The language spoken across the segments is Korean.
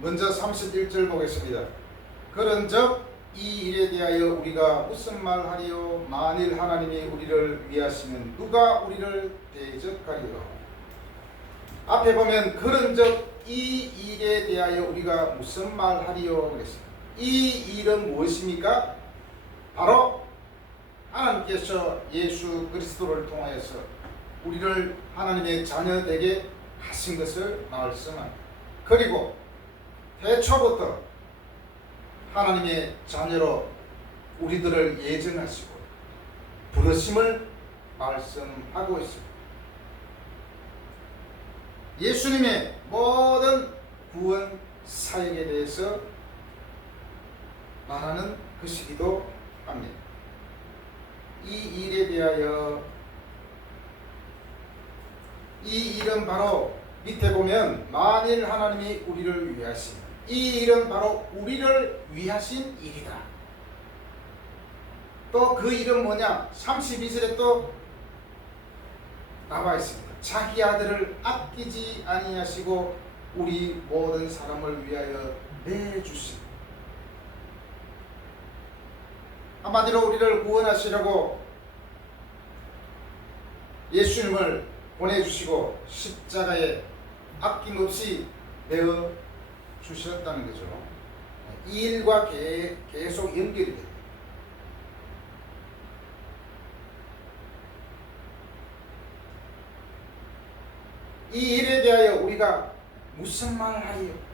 먼저 31절 보겠습니다. 그런즉 이 일에 대하여 우리가 무슨 말하리요? 만일 하나님이 우리를 위하시면 누가 우리를 대적하리요? 앞에 보면 그런즉 이 일에 대하여 우리가 무슨 말하리요? 그랬습니다. 이 일은 무엇입니까? 바로 하나님께서 예수 그리스도를 통하여서 우리를 하나님의 자녀 되게 하신 것을 말씀합니다. 그리고 태초부터 하나님의 자녀로 우리들을 예정하시고 부르심을 말씀하고 있습니다. 예수님의 모든 구원 사역에 대해서 말하는 것이기도 합니다. 이 일에 대하여, 이 일은 바로 밑에 보면 만일 하나님이 우리를 위하신, 이 일은 바로 우리를 위하신 일이다. 또 그 일은 뭐냐? 32절에 또 나와 있습니다. 자기 아들을 아끼지 아니하시고 우리 모든 사람을 위하여 내주신, 한마디로 우리를 구원하시려고 예수님을 보내주시고 십자가에 아낌없이 내어 주셨다는 거죠. 이 일과 계속 연결이 됩니다. 이 일에 대하여 우리가 무슨 말을 하리요?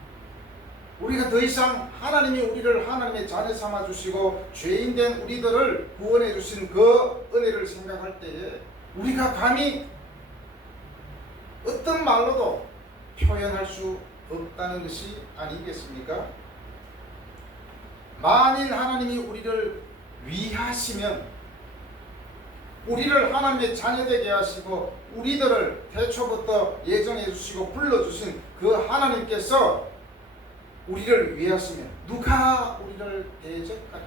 우리가 더 이상 하나님이 우리를 하나님의 자녀 삼아 주시고 죄인된 우리들을 구원해 주신 그 은혜를 생각할 때에 우리가 감히 어떤 말로도 표현할 수 없다는 것이 아니겠습니까? 만일 하나님이 우리를 위하시면, 우리를 하나님의 자녀되게 하시고 우리들을 태초부터 예정해 주시고 불러주신 그 하나님께서 우리를 위하시면 누가 우리를 대적하리?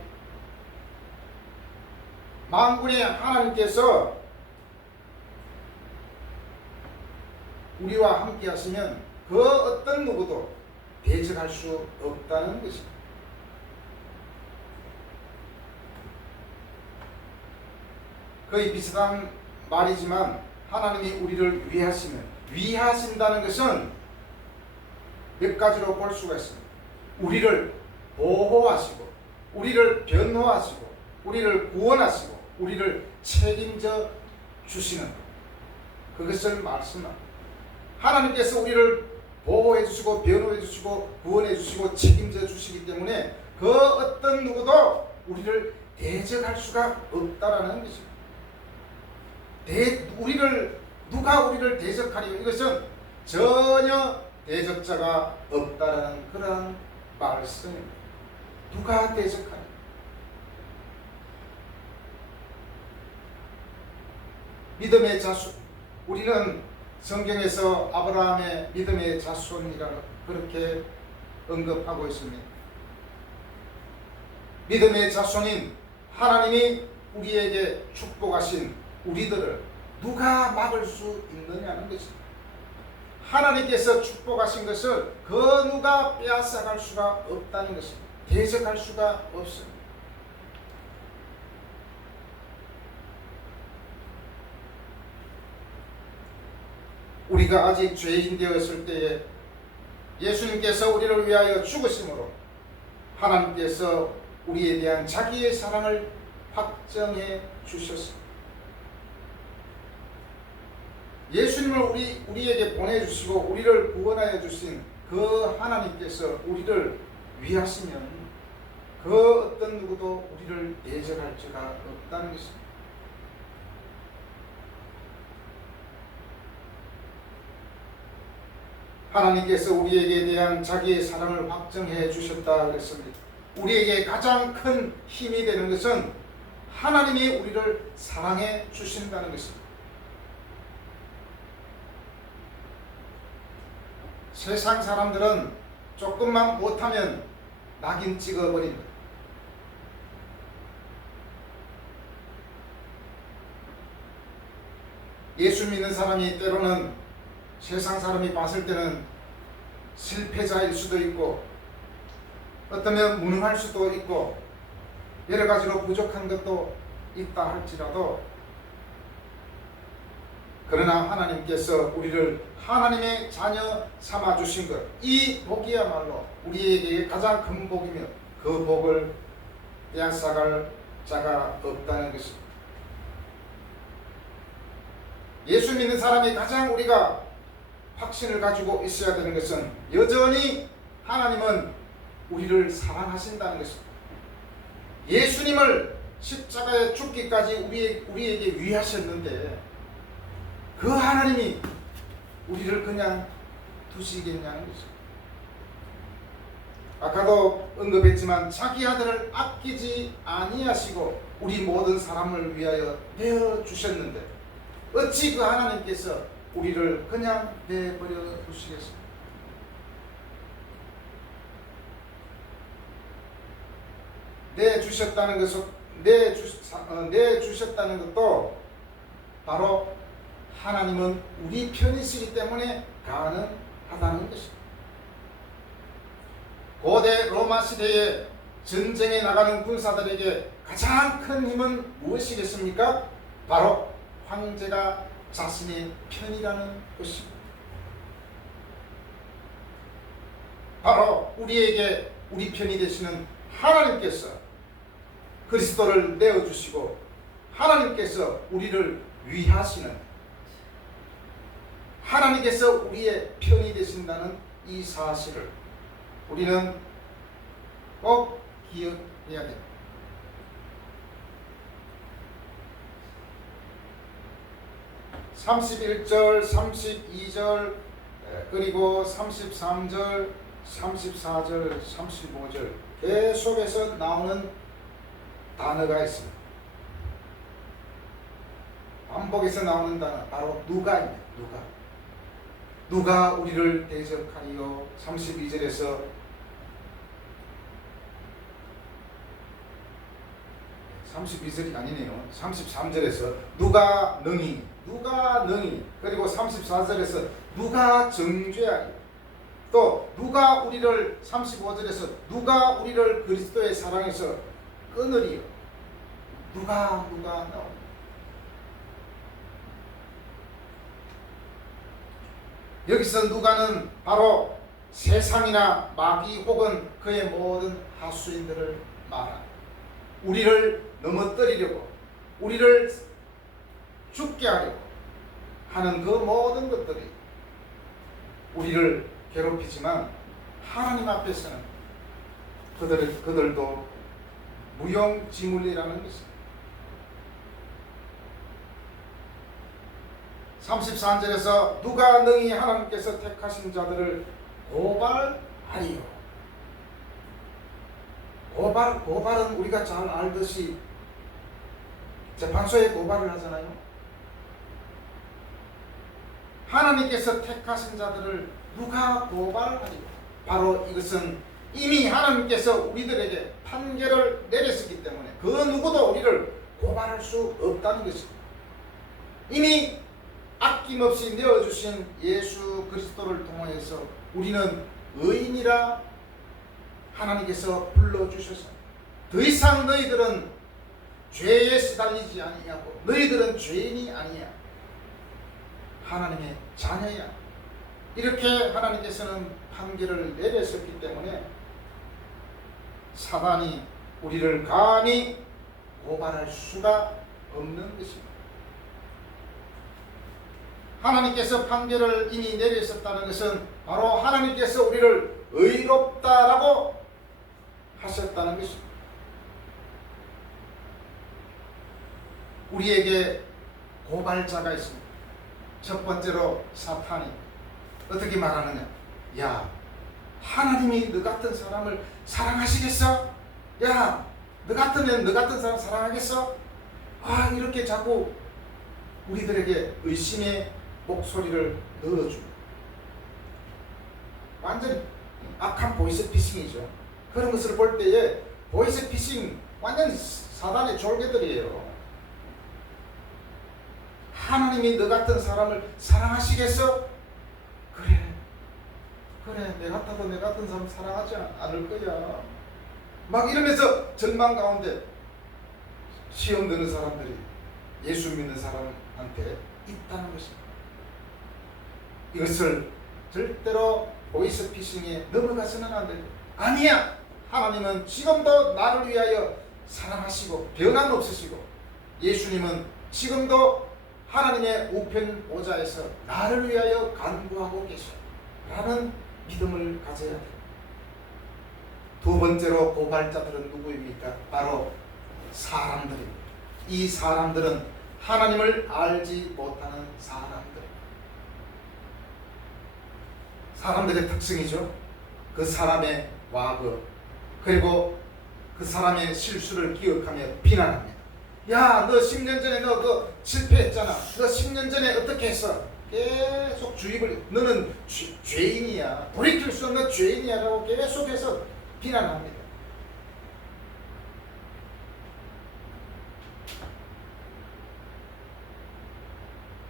만군의 하나님께서 우리와 함께 하시면 그 어떤 누구도 대적할 수 없다는 것입니다. 거의 비슷한 말이지만 하나님이 우리를 위하시면, 위하신다는 것은 몇 가지로 볼 수가 있습니다. 우리를 보호하시고, 우리를 변호하시고, 우리를 구원하시고, 우리를 책임져 주시는 것, 그것을 말씀합니다. 하나님께서 우리를 보호해 주시고 변호해 주시고 구원해 주시고 책임져 주시기 때문에 그 어떤 누구도 우리를 대적할 수가 없다라는 것입니다. 누가 우리를 대적하리요? 이것은 전혀 대적자가 없다라는 그런 말씀입니다. 누가 대적하리? 믿음의 자손, 우리는 성경에서 아브라함의 믿음의 자손이라고 그렇게 언급하고 있습니다. 믿음의 자손인 하나님이 우리에게 축복하신 우리들을 누가 막을 수 있느냐는 것입니다. 하나님께서 축복하신 것을 그 누가 빼앗아갈 수가 없다는 것입니다. 대적할 수가 없습니다. 우리가 아직 죄인 되었을 때에 예수님께서 우리를 위하여 죽으심으로 하나님께서 우리에 대한 자기의 사랑을 확정해 주셨습니다. 예수님을 우리에게 보내주시고 우리를 구원하여 주신 그 하나님께서 우리를 위하시면 그 어떤 누구도 우리를 대적할 자가 없다는 것입니다. 하나님께서 우리에게 대한 자기의 사랑을 확정해 주셨다 그랬습니다. 우리에게 가장 큰 힘이 되는 것은 하나님이 우리를 사랑해 주신다는 것입니다. 세상 사람들은 조금만 못하면 낙인 찍어버립니다. 예수 믿는 사람이 때로는 세상 사람이 봤을 때는 실패자일 수도 있고 어쩌면 무능할 수도 있고 여러 가지로 부족한 것도 있다 할지라도 그러나 하나님께서 우리를 하나님의 자녀 삼아 주신 것, 이 복이야말로 우리에게 가장 큰 복이며 그 복을 빼앗아갈 자가 없다는 것입니다. 예수 믿는 사람이 가장 우리가 확신을 가지고 있어야 되는 것은 여전히 하나님은 우리를 사랑하신다는 것입니다. 예수님을 십자가에 죽기까지 우리에게 위하셨는데 그 하나님이 우리를 그냥 두시겠냐는 것입니다. 아까도 언급했지만 자기 아들을 아끼지 아니하시고 우리 모든 사람을 위하여 내어 주셨는데 어찌 그 하나님께서 우리를 그냥 내버려 두시겠습니까? 내주셨다는 것도 바로 하나님은 우리 편이시기 때문에 가능하다는 것입니다. 고대 로마 시대에 전쟁에 나가는 군사들에게 가장 큰 힘은 무엇이겠습니까? 바로 황제가 자신의 편이라는 것입니다. 바로 우리에게 우리 편이 되시는 하나님께서 그리스도를 내어주시고 하나님께서 우리를 위하시는 하나님께서 우리의 편이 되신다는 이 사실을 우리는 꼭 기억해야 됩니다. (31절) (32절) 그리고 (33절) (34절) (35절) 계속해서 나오는 단어가 있습니다. 반복해서 나오는 단어 바로 누가입니다. 누가 우리를 대적하리요. 32절에서 32절이 아니네요. 33절에서 누가 능히 그리고 34절에서 누가 정죄하리 또 누가 우리를 35절에서 누가 우리를 그리스도의 사랑에서 끊으리요. 누가 나옵니다. 여기서 누가는 바로 세상이나 마귀 혹은 그의 모든 하수인들을 말합니다. 우리를 넘어뜨리려고 우리를 죽게 하려고 하는 그 모든 것들이 우리를 괴롭히지만 하나님 앞에서는 그들도 무용지물이라는 것입니다. 34절에서 누가 능히 하나님께서 택하신 자들을 고발하리요. 고발은 우리가 잘 알듯이 재판소에 고발을 하잖아요. 하나님께서 택하신 자들을 누가 고발하리요. 바로 이것은 이미 하나님께서 우리들에게 판결을 내렸기 때문에 그 누구도 우리를 고발할 수 없다는 것입니다. 이미 아낌없이 내어주신 예수 그리스도를 통해서 우리는 의인이라 하나님께서 불러주셔서 더 이상 너희들은 죄에 시달리지 아니하고 너희들은 죄인이 아니야. 하나님의 자녀야. 이렇게 하나님께서는 판결을 내렸었기 때문에 사단이 우리를 감히 고발할 수가 없는 것입니다. 하나님께서 판결을 이미 내렸었다는 것은 바로 하나님께서 우리를 의롭다라고 하셨다는 것입니다. 우리에게 고발자가 있습니다. 첫 번째로 사탄이 어떻게 말하느냐? 야, 하나님이 너 같은 사람을 사랑하시겠어? 야, 너 같으면 너 같은 사람 사랑하겠어? 이렇게 자꾸 우리들에게 의심의 목소리를 넣어줍니다. 완전 악한 보이스피싱이죠. 그런 것을 볼 때에 보이스피싱 완전 사단의 졸개들이에요. 하나님이 너 같은 사람을 사랑하시겠어? 그래 내 같아도 내 같은 사람 사랑하지 않을 거야. 막 이러면서 절망 가운데 시험 드는 사람들이 예수 믿는 사람한테 있다는 것입니다. 이것을 절대로 보이스피싱에 넘어가서는 안 돼요. 아니야. 하나님은 지금도 나를 위하여 사랑하시고 변함없으시고 예수님은 지금도 하나님의 우편 보좌에서 나를 위하여 간구하고 계셔 라는 믿음을 가져야 돼요. 두 번째로 고발자들은 누구입니까? 바로 사람들입니다. 이 사람들은 하나님을 알지 못하는 사람들의 특성이죠. 그 사람의 과거 그리고 그 사람의 실수를 기억하며 비난합니다. 야, 너 10년 전에 너 그 실패했잖아. 너 10년 전에 어떻게 했어? 계속 주입을 너는 죄인이야. 돌이킬 수 없는 죄인이야 라고 계속해서 비난합니다.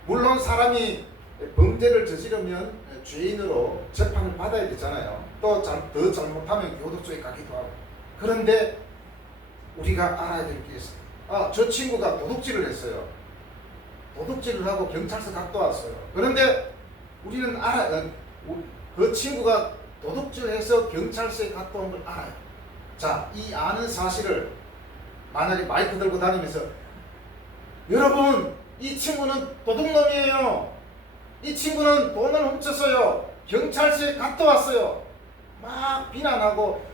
물론 사람이 범죄를 저지르면 죄인으로 재판을 받아야 되잖아요. 또 더 잘못하면 교도소에 가기도 하고. 그런데 우리가 알아야 될 게 있어요. 저 친구가 도둑질을 했어요. 도둑질을 하고 경찰서 갔다 왔어요. 그런데 우리는 그 친구가 도둑질해서 경찰서에 갔다 온 걸 알아요. 자, 이 아는 사실을 만약에 마이크 들고 다니면서 여러분, 이 친구는 도둑놈이에요. 이 친구는 돈을 훔쳤어요. 경찰서에 갔다 왔어요. 막 비난하고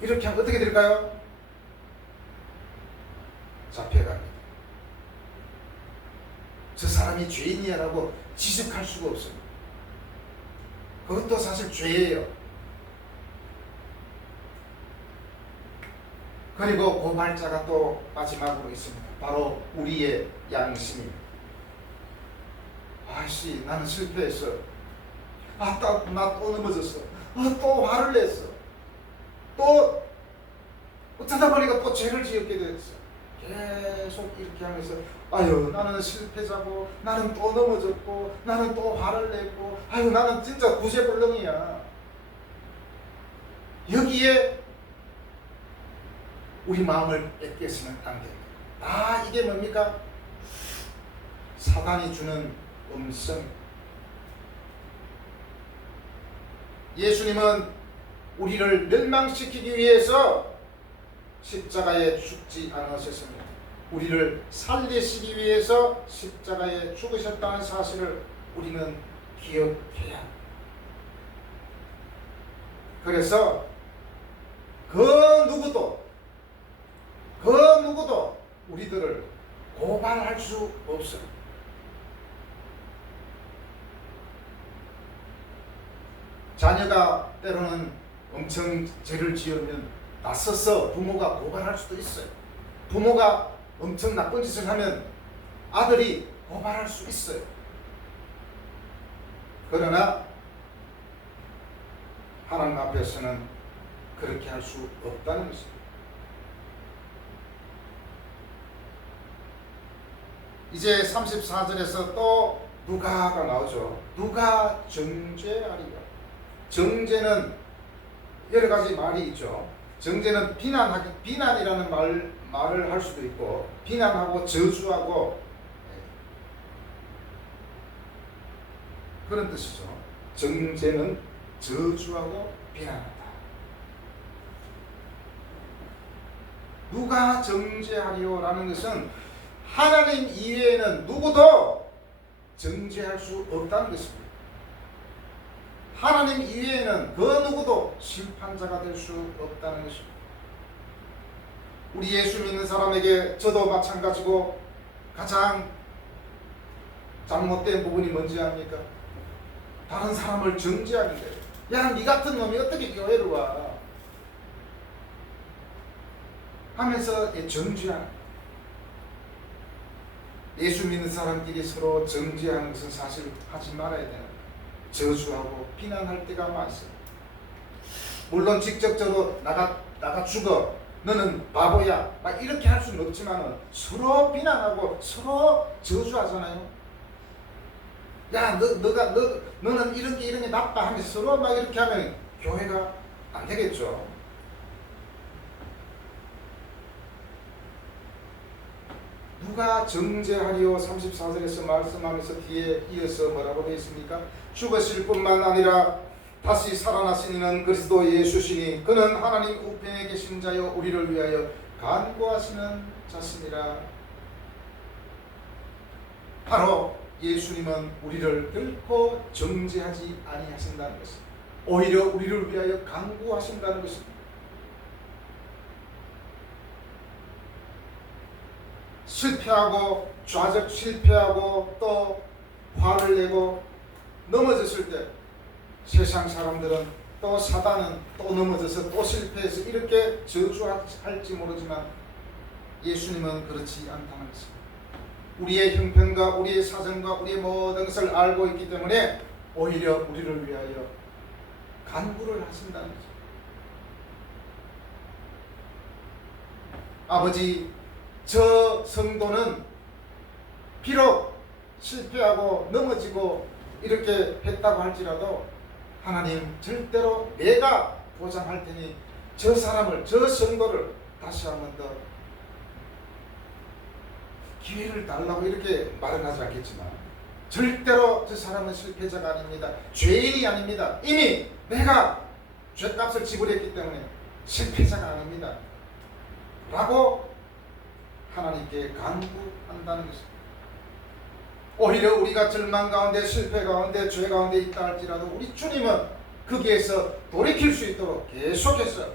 이렇게 하면 어떻게 될까요? 잡혀갑니다. 저 사람이 죄인이야 라고 지적할 수가 없습니다. 그것도 사실 죄예요. 그리고 고발자가 또 마지막으로 있습니다. 바로 우리의 양심입니다. 아씨, 나는 실패했어. 나 또 넘어졌어. 또 화를 냈어. 또 어쩌다 보니까 또 죄를 지었게 됐어. 계속 이렇게 하면서 아유, 나는 실패자고, 나는 또 넘어졌고, 나는 또 화를 냈고, 아유, 나는 진짜 구제불능이야. 여기에 우리 마음을 뺏겨서는 안 됩니다. 이게 뭡니까? 사단이 주는 음성. 예수님은 우리를 멸망시키기 위해서 십자가에 죽지 않으셨습니다. 우리를 살리시기 위해서 십자가에 죽으셨다는 사실을 우리는 기억해야 합니다. 그래서 그 누구도 우리들을 고발할 수 없어요. 자녀가 때로는 엄청 죄를 지으면 나서서 부모가 고발할 수도 있어요. 부모가 엄청 나쁜 짓을 하면 아들이 고발할 수 있어요. 그러나 하나님 앞에서는 그렇게 할 수 없다는 것입니다. 이제 34절에서 또 누가가 나오죠. 누가 정죄하리라. 정죄는 여러 가지 말이 있죠. 정죄는 비난이라는 말을 할 수도 있고, 비난하고 저주하고 그런 뜻이죠. 정죄는 저주하고 비난한다. 누가 정죄하리요라는 것은 하나님 이외에는 누구도 정죄할 수 없다는 것입니다. 하나님 이외에는 그 누구도 심판자가 될 수 없다는 것입니다. 우리 예수 믿는 사람에게 저도 마찬가지고 가장 잘못된 부분이 뭔지 압니까? 다른 사람을 정죄하는데, 야, 니 같은 놈이 어떻게 교회를 와? 하면서 정죄하는. 예수 믿는 사람끼리 서로 정죄하는 것은 사실 하지 말아야 되는 거예요. 저주하고 비난할 때가 많습니다. 물론 직접적으로 나가 죽어, 너는 바보야, 막 이렇게 할 수는 없지만 서로 비난하고 서로 저주하잖아요. 야, 너는 이런 게 나빠 하면서 서로 막 이렇게 하면 교회가 안 되겠죠. 누가 정죄하리요? 34절에서 말씀하면서 뒤에 이어서 뭐라고 되어 있습니까? 죽으실 뿐만 아니라 다시 살아나신 이는 그리스도 예수시니 그는 하나님 우편에 계신 자여 우리를 위하여 간구하시는 자시니라. 바로 예수님은 우리를 결코 정죄하지 아니하신다는 것입니다. 오히려 우리를 위하여 간구하신다는 것입니다. 실패하고 좌적 실패하고 또 화를 내고 넘어졌을 때 세상 사람들은 또 사단은 또 넘어져서 또 실패해서 이렇게 저주할지 모르지만 예수님은 그렇지 않다는 것입니다. 우리의 형편과 우리의 사정과 우리의 모든 것을 알고 있기 때문에 오히려 우리를 위하여 간구를 하신다는 것입니다. 아버지, 저 성도는 비록 실패하고 넘어지고 이렇게 했다고 할지라도 하나님 절대로 내가 보장할 테니 저 사람을, 저 성도를 다시 한 번 더 기회를 달라고 이렇게 말은 하지 않겠지만 절대로 저 사람은 실패자가 아닙니다. 죄인이 아닙니다. 이미 내가 죄값을 지불했기 때문에 실패자가 아닙니다. 라고 하나님께 간구한다는 것입니다. 오히려 우리가 절망 가운데 실패 가운데 죄 가운데 있다 할지라도 우리 주님은 거기에서 돌이킬 수 있도록 계속해서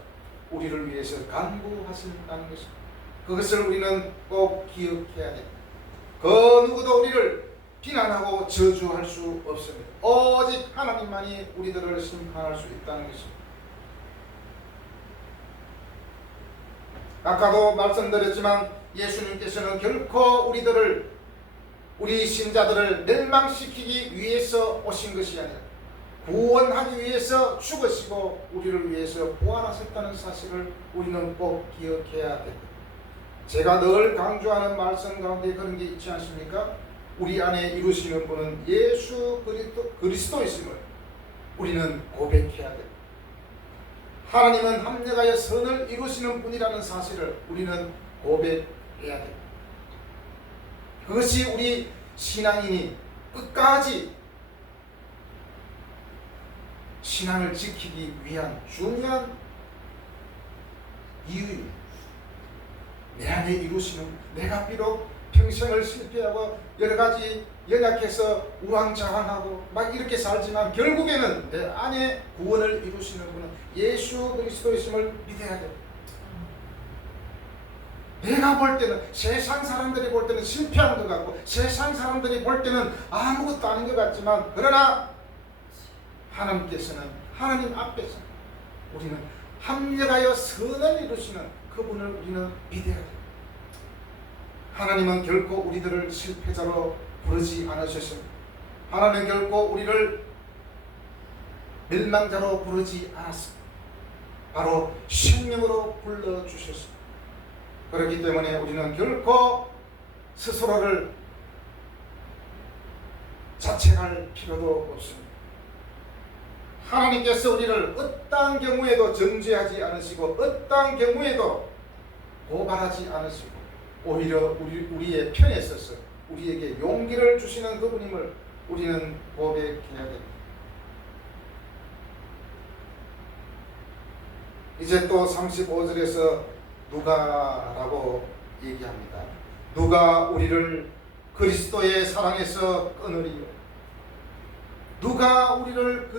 우리를 위해서 간구하신다는 것입니다. 그것을 우리는 꼭 기억해야 됩니다. 그 누구도 우리를 비난하고 저주할 수 없습니다. 오직 하나님만이 우리들을 심판할 수 있다는 것입니다. 아까도 말씀드렸지만 예수님께서는 결코 우리 신자들을 멸망시키기 위해서 오신 것이 아니라 구원하기 위해서 죽으시고 우리를 위해서 부활하셨다는 사실을 우리는 꼭 기억해야 됩니다. 제가 늘 강조하는 말씀 가운데 그런 게 있지 않습니까? 우리 안에 이루시는 분은 예수 그리스도이심을 우리는 고백해야 됩니다. 하나님은 합력하여 선을 이루시는 분이라는 사실을 우리는 고백해야 됩니다. 그것이 우리 신앙인이 끝까지 신앙을 지키기 위한 중요한 이유입니다. 내 안에 이루시는, 내가 비록 평생을 실패하고 여러 가지 연약해서 우왕좌왕하고 막 이렇게 살지만 결국에는 내 안에 구원을 이루시는 분은 예수 그리스도이심을 믿어야 돼요. 내가 볼 때는 세상 사람들이 볼 때는 실패한 것 같고 세상 사람들이 볼 때는 아무것도 아닌 것 같지만 그러나 하나님께서는 하나님 앞에서 우리는 합력하여 선을 이루시는 그분을 우리는 믿어야 돼요. 하나님은 결코 우리들을 실패자로 부르지 않으셨습니다. 하나님은 결코 우리를 멸망자로 부르지 않았습니다. 바로 생명으로 불러주셨습니다. 그렇기 때문에 우리는 결코 스스로를 자책할 필요도 없습니다. 하나님께서 우리를 어떠한 경우에도 정죄하지 않으시고 어떠한 경우에도 고발하지 않으시고 오히려 우리의 편에 서서 우리에게 용기를 주시는 그분임을 우리는 고백해야 됩니다. 이제 또 35절에서 누가라고 얘기합니다. 누가 우리를 그리스도의 사랑에서 끊으리요? 누가 우리를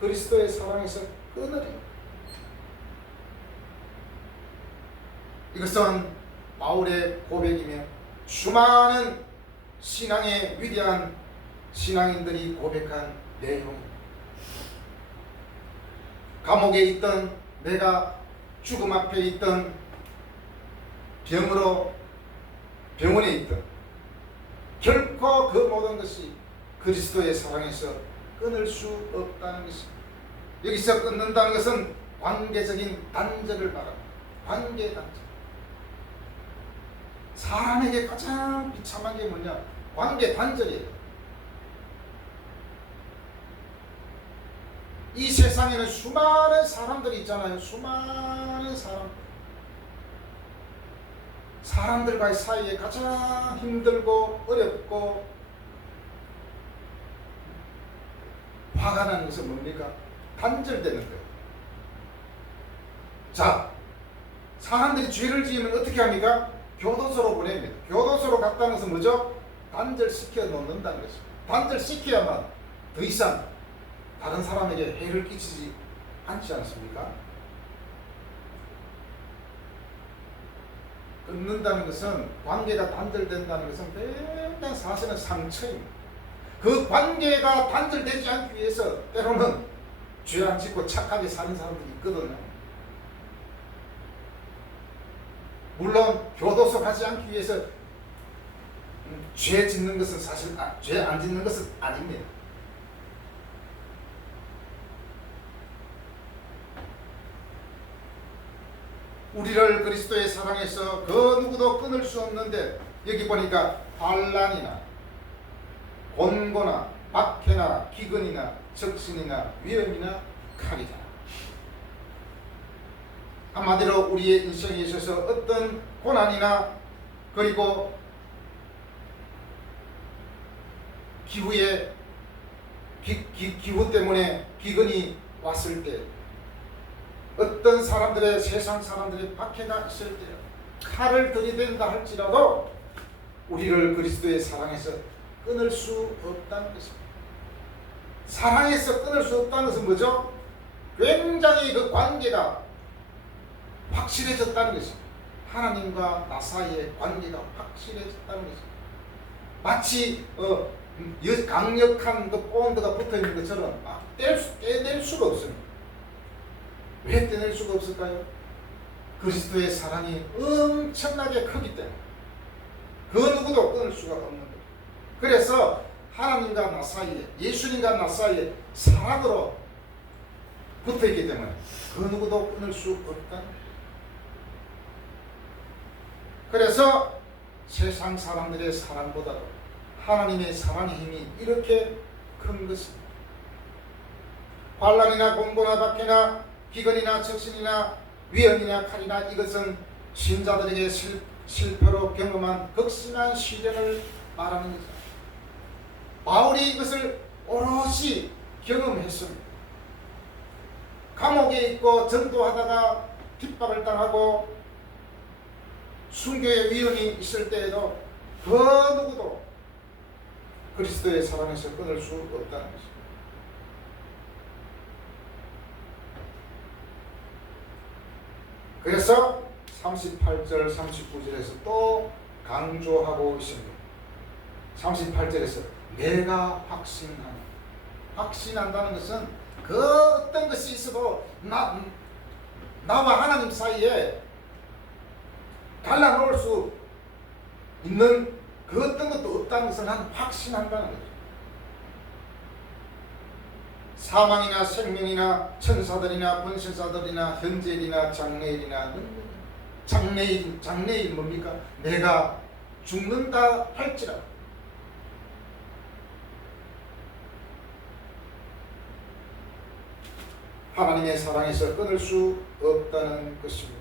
그리스도의 사랑에서 끊으리요? 이것은 바울의 고백이며 수많은 신앙의 위대한 신앙인들이 고백한 내용입니다. 감옥에 있던 내가 죽음 앞에 있던 병원에 있던 결코 그 모든 것이 그리스도의 사랑에서 끊을 수 없다는 것입니다. 여기서 끊는다는 것은 관계적인 단절을 말합니다. 관계 단절. 사람에게 가장 비참한 게 뭐냐? 관계 단절이에요. 이 세상에는 수많은 사람들이 있잖아요. 수많은 사람들과의 사이에 가장 힘들고 어렵고 화가 나는 것은 뭡니까? 단절되는 거예요. 자, 사람들이 죄를 지으면 어떻게 합니까? 교도소로 보냅니다. 교도소로 갔다는 것은 뭐죠? 단절시켜 놓는다는 것입니다. 단절시켜야만 더 이상 다른 사람에게 해를 끼치지 않지 않습니까? 끊는다는 것은, 관계가 단절된다는 것은 굉장히 사실은 상처입니다. 그 관계가 단절되지 않기 위해서 때로는 죄 안 짓고 착하게 사는 사람들이 있거든요. 물론 교도소 가지 않기 위해서 죄 짓는 것은 사실 죄 안 짓는 것은 아닙니다. 우리를 그리스도의 사랑에서 그 누구도 끊을 수 없는데, 여기 보니까 환난이나 곤고나 박해나 기근이나 적신이나 위험이나 칼이다. 한마디로 우리의 인생에 있어서 어떤 고난이나 그리고 기후 때문에 기근이 왔을 때, 어떤 사람들의, 세상 사람들의 박해가 있을 때 칼을 들이댄다 할지라도 우리를 그리스도의 사랑에서 끊을 수 없다는 것입니다. 사랑에서 끊을 수 없다는 것은 뭐죠? 굉장히 그 관계가 확실해졌다는 것입니다. 하나님과 나 사이의 관계가 확실해졌다는 것입니다. 마치 강력한 그 본드가 붙어있는 것처럼 떼낼 수가 없습니다. 왜 떼낼 수가 없을까요? 그리스도의 사랑이 엄청나게 크기 때문에 그 누구도 끊을 수가 없는 거예요. 그래서 하나님과 나 사이에, 예수님과 나 사이에 사랑으로 붙어있기 때문에 그 누구도 끊을 수 없다는 거예요. 그래서 세상 사람들의 사랑보다도 하나님의 사랑의 힘이 이렇게 큰 것입니다. 환난이나 곤고나 박해나 기근이나 적신이나 위험이나 칼이나, 이것은 신자들에게 실패로 경험한 극심한 시련을 말하는 것입니다. 바울이 이것을 오롯이 경험했습니다. 감옥에 있고 전도하다가 핍박을 당하고 순교의 위험이 있을 때에도 그 누구도 그리스도의 사랑에서 끊을 수 없다는 것입니다. 그래서 38절 39절에서 또 강조하고 있습니다. 38절에서 내가 확신한다는 것은 그 어떤 것이 있어도 나와 하나님 사이에 갈라놓을 수 있는 그 어떤 것도 없다는 것을 난 확신한다는 거죠. 사망이나 생명이나 천사들이나 권세자들이나 현재일이나 장래일이나, 장래일 뭡니까? 내가 죽는다 할지라도 하나님의 사랑에서 끊을 수 없다는 것입니다.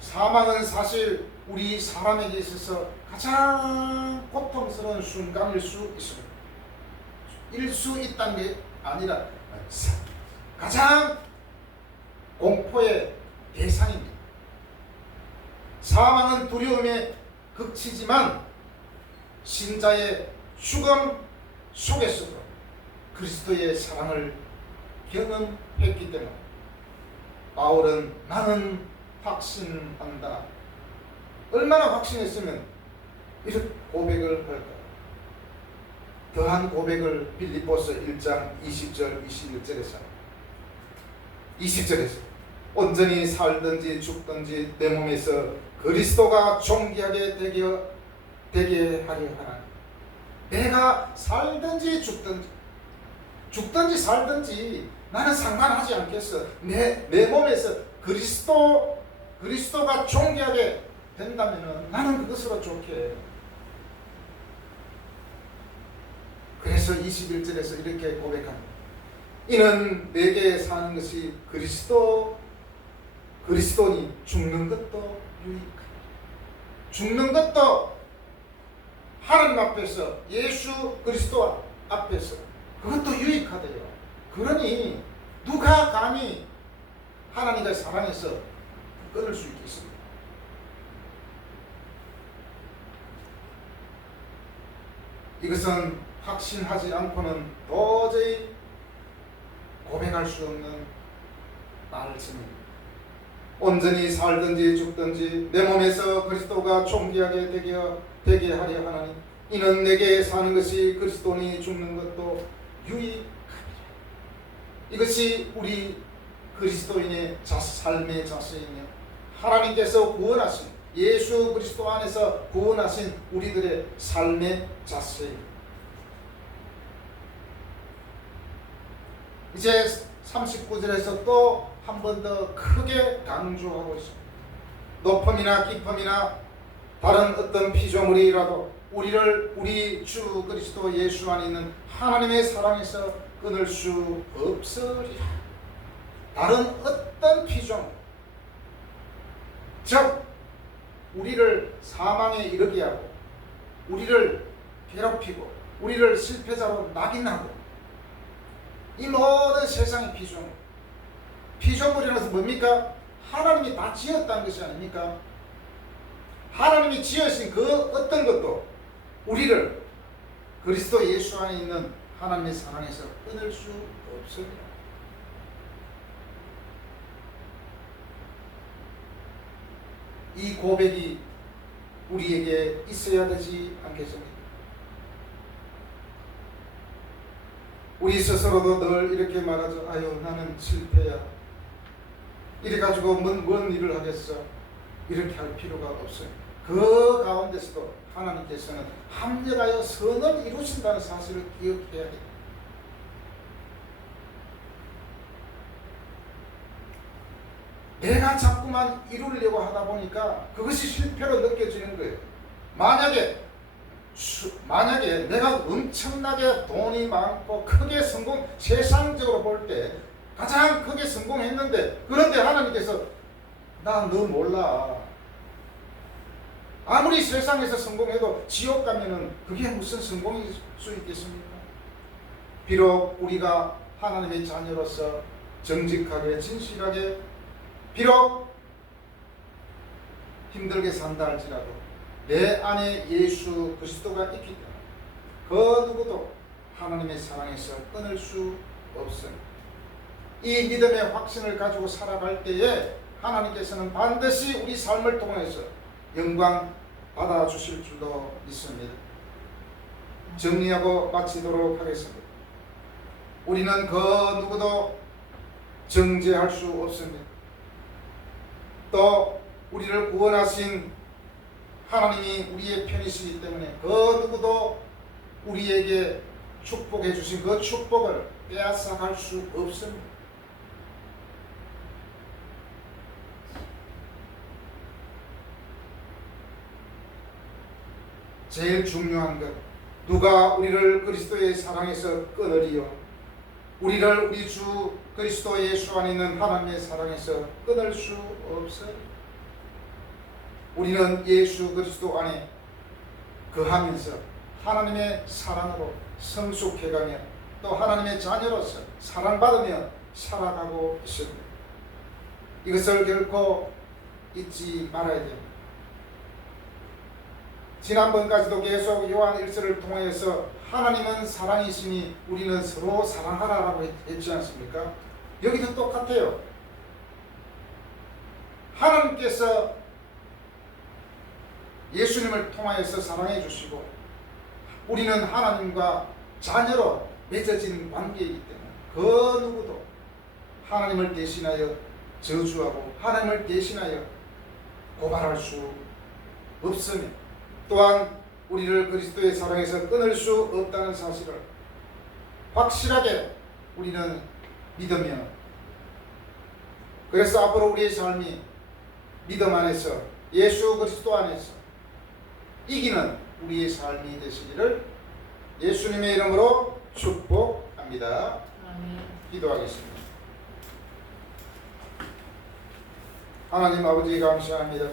사망은 사실 우리 사람에게 있어서 가장 고통스러운 순간일 수 있습니다. 일 수 있다는 게 아니라 가장 공포의 대상입니다. 사망은 두려움의 극치지만 신자의 죽음 속에서도 그리스도의 사랑을 경험했기 때문에 바울은 나는 확신한다. 얼마나 확신했으면 이런 고백을 할까? 더한 고백을 빌립보서 1장 20절 21절에서 온전히 살든지 죽든지 내 몸에서 그리스도가 존귀하게 되게 하려 하나니, 내가 살든지 죽든지 살든지 나는 상관하지 않겠어. 내 몸에서 그리스도가 존귀하게 된다면 나는 그것으로 좋게 해. 그래서 21절에서 이렇게 고백합니다. 이는 내게 사는 것이 그리스도니 죽는 것도 유익하다. 죽는 것도 하나님 앞에서, 예수 그리스도 앞에서 그것도 유익하대요. 그러니 누가 감히 하나님의 사랑에서 끊을 수 있겠습니까? 이것은 확신하지 않고는 도저히 고백할 수 없는 말씀입니다. 온전히 살든지 죽든지 내 몸에서 그리스도가 존귀하게 되게 하려 하나니 이는 내게 사는 것이 그리스도니 죽는 것도 유익하리라. 이것이 우리 그리스도인의 삶의 자세이며 하나님께서 구원하신, 예수 그리스도 안에서 구원하신 우리들의 삶의 자세입니다. 이제 39절에서 또 한 번 더 크게 강조하고 있습니다. 높음이나 깊음이나 다른 어떤 피조물이라도 우리 주 그리스도 예수 안에 있는 하나님의 사랑에서 끊을 수 없으리라. 다른 어떤 피조물, 즉 우리를 사망에 이르게 하고 우리를 괴롭히고 우리를 실패자로 낙인하고 이 모든 세상의 피조물이라서 뭡니까? 하나님이 다 지었다는 것이 아닙니까? 하나님이 지으신 그 어떤 것도 우리를 그리스도 예수 안에 있는 하나님의 사랑에서 끊을 수 없습니다. 이 고백이 우리에게 있어야 되지 않겠습니까? 우리 스스로도 늘 이렇게 말하죠. 아유, 나는 실패야. 이래가지고 뭔 일을 하겠어. 이렇게 할 필요가 없어요. 그 가운데서도 하나님께서는 합력하여 선을 이루신다는 사실을 기억해야 됩니다. 내가 자꾸만 이루려고 하다 보니까 그것이 실패로 느껴지는 거예요. 만약에 내가 엄청나게 돈이 많고 크게 세상적으로 볼 때 가장 크게 성공했는데, 그런데 하나님께서 나 너 몰라. 아무리 세상에서 성공해도 지옥 가면은 그게 무슨 성공일 수 있겠습니까? 비록 우리가 하나님의 자녀로서 정직하게 진실하게 비록 힘들게 산다 할지라도 내 안에 예수 그리스도가 있기 때문에 그 누구도 하나님의 사랑에서 끊을 수 없습니다. 이 믿음의 확신을 가지고 살아갈 때에 하나님께서는 반드시 우리 삶을 통해서 영광 받아주실 줄도 믿습니다. 정리하고 마치도록 하겠습니다. 우리는 그 누구도 정죄할 수 없습니다. 또 우리를 구원하신 하나님이 우리의 편이시기 때문에 그 누구도 우리에게 축복해 주신 그 축복을 빼앗아갈 수 없습니다. 제일 중요한 것, 누가 우리를 그리스도의 사랑에서 끊으리요? 우리를 우리 주 그리스도 예수 안에 있는 하나님의 사랑에서 끊을 수 없어요. 우리는 예수 그리스도 안에 거하면서 하나님의 사랑으로 성숙해가며 또 하나님의 자녀로서 사랑받으며 살아가고 있습니다. 이것을 결코 잊지 말아야 됩니다. 지난번까지도 계속 요한 1서를 통하여서 하나님은 사랑이시니 우리는 서로 사랑하라라고 했지 않습니까? 여기도 똑같아요. 하나님께서 예수님을 통하여서 사랑해 주시고 우리는 하나님과 자녀로 맺어진 관계이기 때문에 그 누구도 하나님을 대신하여 저주하고 하나님을 대신하여 고발할 수 없으며 또한 우리를 그리스도의 사랑에서 끊을 수 없다는 사실을 확실하게 우리는 믿으며, 그래서 앞으로 우리의 삶이 믿음 안에서 예수 그리스도 안에서 이기는 우리의 삶이 되시기를 예수님의 이름으로 축복합니다. 아멘. 기도하겠습니다. 하나님 아버지 감사합니다.